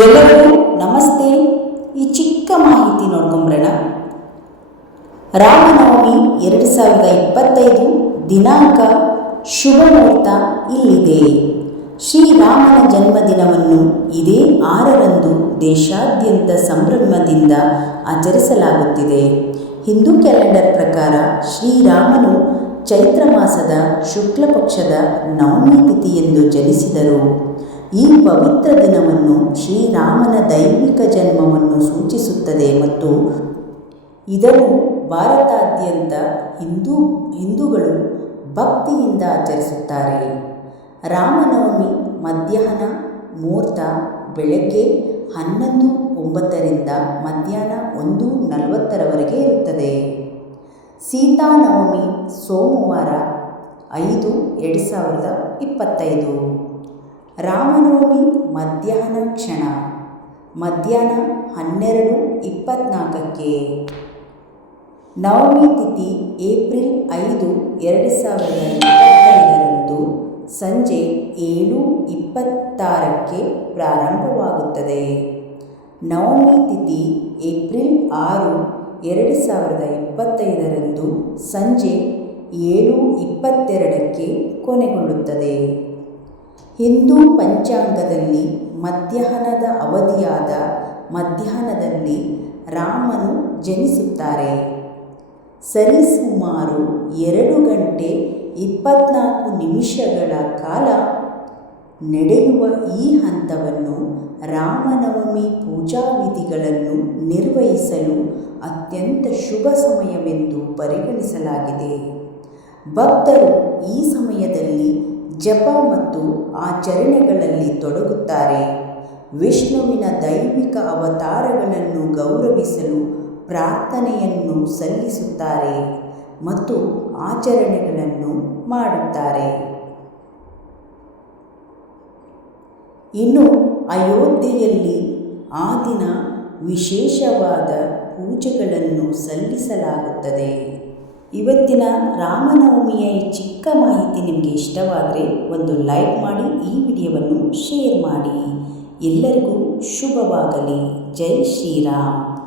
ಎಲ್ಲರಿಗೂ ನಮಸ್ತೆ. ಈ ಚಿಕ್ಕ ಮಾಹಿತಿ ನೋಡ್ಕೊಂಬರೋಣ. ರಾಮನವಮಿ ಎರಡು ಸಾವಿರದ ಇಪ್ಪತ್ತೈದು ದಿನಾಂಕ ಶುಭ ಮುಹೂರ್ತ ಇಲ್ಲಿದೆ. ಶ್ರೀರಾಮನ ಜನ್ಮದಿನವನ್ನು ಇದೇ ಆರರಂದು ದೇಶಾದ್ಯಂತ ಸಂಭ್ರಮದಿಂದ ಆಚರಿಸಲಾಗುತ್ತಿದೆ. ಹಿಂದೂ ಕ್ಯಾಲೆಂಡರ್ ಪ್ರಕಾರ ಶ್ರೀರಾಮನು ಚೈತ್ರ ಮಾಸದ ಶುಕ್ಲ ಪಕ್ಷದ ನವಮಿ ತಿಥಿಯೆಂದು ಜನಿಸಿದರು. ಈ ಪವಿತ್ರ ದಿನವನ್ನು ಶ್ರೀರಾಮನ ದೈವಿಕ ಜನ್ಮವನ್ನು ಸೂಚಿಸುತ್ತದೆ ಮತ್ತು ಇದನ್ನು ಭಾರತಾದ್ಯಂತ ಹಿಂದೂ ಹಿಂದೂಗಳು ಭಕ್ತಿಯಿಂದ ಆಚರಿಸುತ್ತಾರೆ. ರಾಮನವಮಿ ಮಧ್ಯಾಹ್ನ ಮುಹೂರ್ತ ಬೆಳಗ್ಗೆ ಹನ್ನೊಂದು ಒಂಬತ್ತರಿಂದ ಮಧ್ಯಾಹ್ನ ಒಂದು ನಲವತ್ತರವರೆಗೆ ಇರುತ್ತದೆ. ಸೀತಾನವಮಿ ಸೋಮವಾರ ಐದು ಎರಡು ಸಾವಿರದ ಇಪ್ಪತ್ತೈದು. ರಾಮನವಮಿ ಮಧ್ಯಾಹ್ನ ಕ್ಷಣ. ಮಧ್ಯಾಹ್ನ ಹನ್ನೆರಡು ಇಪ್ಪತ್ತ್ನಾಲ್ಕಕ್ಕೆ ನವಮಿ ತಿಥಿ ಏಪ್ರಿಲ್ ಐದು, ಎರಡು ಸಾವಿರದ ಇಪ್ಪತ್ತೈದರಂದು ಸಂಜೆ ಏಳು ಇಪ್ಪತ್ತಾರಕ್ಕೆ ಪ್ರಾರಂಭವಾಗುತ್ತದೆ. ನವಮಿ ತಿಥಿ ಏಪ್ರಿಲ್ ಆರು, ಎರಡು ಸಾವಿರದ ಇಪ್ಪತ್ತೈದರಂದು ಸಂಜೆ ಏಳು ಇಪ್ಪತ್ತೆರಡಕ್ಕೆ ಕೊನೆಗೊಳ್ಳುತ್ತದೆ. ಹಿಂದೂ ಪಂಚಾಂಗದಲ್ಲಿ ಮಧ್ಯಾಹ್ನದ ಅವಧಿಯಾದ ಮಧ್ಯಾಹ್ನದಲ್ಲಿ ರಾಮನು ಜನಿಸುತ್ತಾರೆ. ಸರಿಸುಮಾರು ಎರಡು ಗಂಟೆ ಇಪ್ಪತ್ನಾಲ್ಕು ನಿಮಿಷಗಳ ಕಾಲ ನಡೆಯುವ ಈ ಹಂತವನ್ನು ರಾಮನವಮಿ ಪೂಜಾ ವಿಧಿಗಳನ್ನು ನಿರ್ವಹಿಸಲು ಅತ್ಯಂತ ಶುಭ ಸಮಯವೆಂದು ಪರಿಗಣಿಸಲಾಗಿದೆ. ಭಕ್ತರು ಈ ಜಪ ಮತ್ತು ಆಚರಣೆಗಳಲ್ಲಿ ತೊಡಗುತ್ತಾರೆ. ವಿಷ್ಣುವಿನ ದೈವಿಕ ಅವತಾರಗಳನ್ನು ಗೌರವಿಸಲು ಪ್ರಾರ್ಥನೆಯನ್ನು ಸಲ್ಲಿಸುತ್ತಾರೆ ಮತ್ತು ಆಚರಣೆಗಳನ್ನು ಮಾಡುತ್ತಾರೆ. ಇನ್ನು ಅಯೋಧ್ಯೆಯಲ್ಲಿ ಆ ದಿನ ವಿಶೇಷವಾದ ಪೂಜೆಗಳನ್ನು ಸಲ್ಲಿಸಲಾಗುತ್ತದೆ. ಇವತ್ತಿನ ರಾಮನವಮಿಯ ಈ ಚಿಕ್ಕ ಮಾಹಿತಿ ನಿಮಗೆ ಇಷ್ಟವಾದರೆ ಒಂದು ಲೈಕ್ ಮಾಡಿ ಈ ವಿಡಿಯೋವನ್ನು ಶೇರ್ ಮಾಡಿ. ಎಲ್ಲರಿಗೂ ಶುಭವಾಗಲಿ. ಜೈ ಶ್ರೀರಾಮ್.